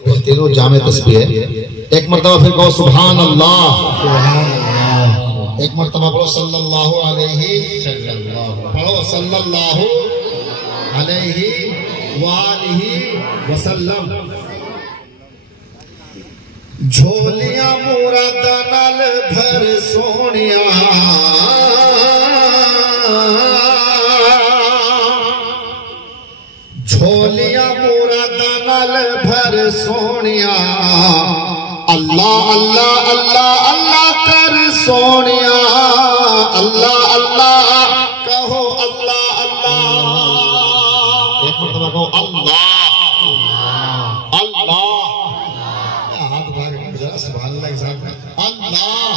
तीनों जामे तस्बीह है। एक मर्तबा फिर कहो सुभान अल्लाह, एक मर्तबा बोलो सल्लल्लाहु अलैहि वसल्लम। झोलियां मुराद नाल भर सोनिया, झोलियां मुराद नाल भर सोनिया, अल्लाह अल्लाह अल्लाह अल्लाह कर सोनिया, अल्लाह अल्लाह कहो अल्लाह अल्लाह। एक मर्तबा कहो अल्लाह अल्लाह, हाथ उठा के जरा सुभान अल्लाह के साथ अल्लाह।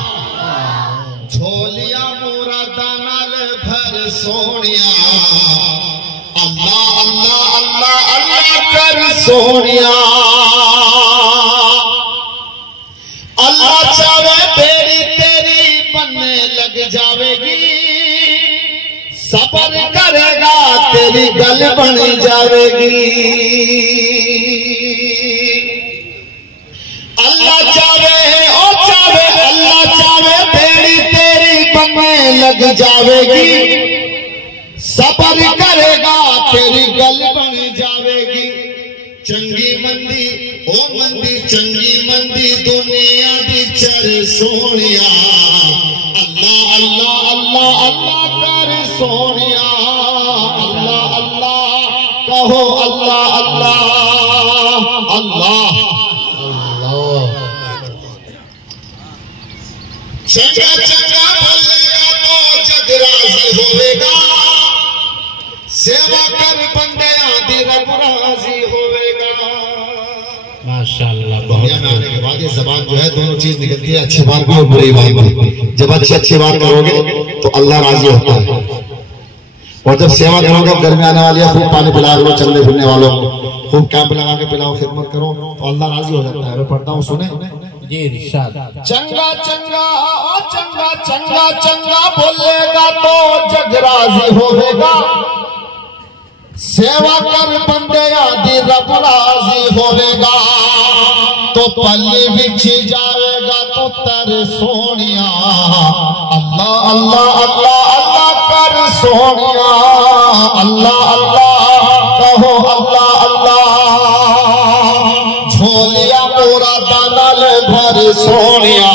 झोलियां मुराद नाल भर सोनिया, अल्लाह अल्लाह अल्लाह अल्लाह कर सोनिया, अल्लाह चावे बेड़ी तेरी बनने लग जावेगी, सबर करेगा तेरी गल बन जावेगी। अल्लाह चावे ओ चावे, अल्लाह चावे बेड़ी तेरी बनने लग जावेगी, सबर करेगा तेरी गल बन जावेगी। चंगी मंदी ओ मंदी चंगी मंदी दुनिया दी चर सोनिया, अल्लाह अल्लाह अल्लाह अल्लाह कर सोनिया, अल्लाह अल्लाह कहो अल्लाह अल्लाह अल्लाह अल्लाह। चंगा चंगा बोलेगा तो जग राजी होवेगा, सेवा कर बंदे आदि रब राजी होवेगा। माशाअल्लाह। दुनिया में आने के बाद ये जबान जो है दोनों चीज निकलती है, अच्छी बात भी और बुरी बात भी। जब अच्छी बात करोगे तो अल्लाह राजी होता है, और जब सेवा करोगे, घर में आने वाले खूब पानी पिला करो, चलने फिरने वालों खूब कैंप लगा के पिलाओ, खिदमत करो तो अल्लाह राजी हो जाता है। मैं पढ़ता हूँ सुने जी इरशाद। चंगा चंगा ओ चंगा चंगा चंगा बोलेगा तो जग राजी होवेगा, सेवा कर बंदे आदि रब राजी होवेगा। तो पल्ली बिछ जाएगा तो तेरे सोनिया, अल्लाह अल्लाह अल्लाह अल्लाह कर सोनिया, अल्लाह अल्लाह कहो अल्लाह अल्लाह। झोलिया पूरा दानल भर सोनिया,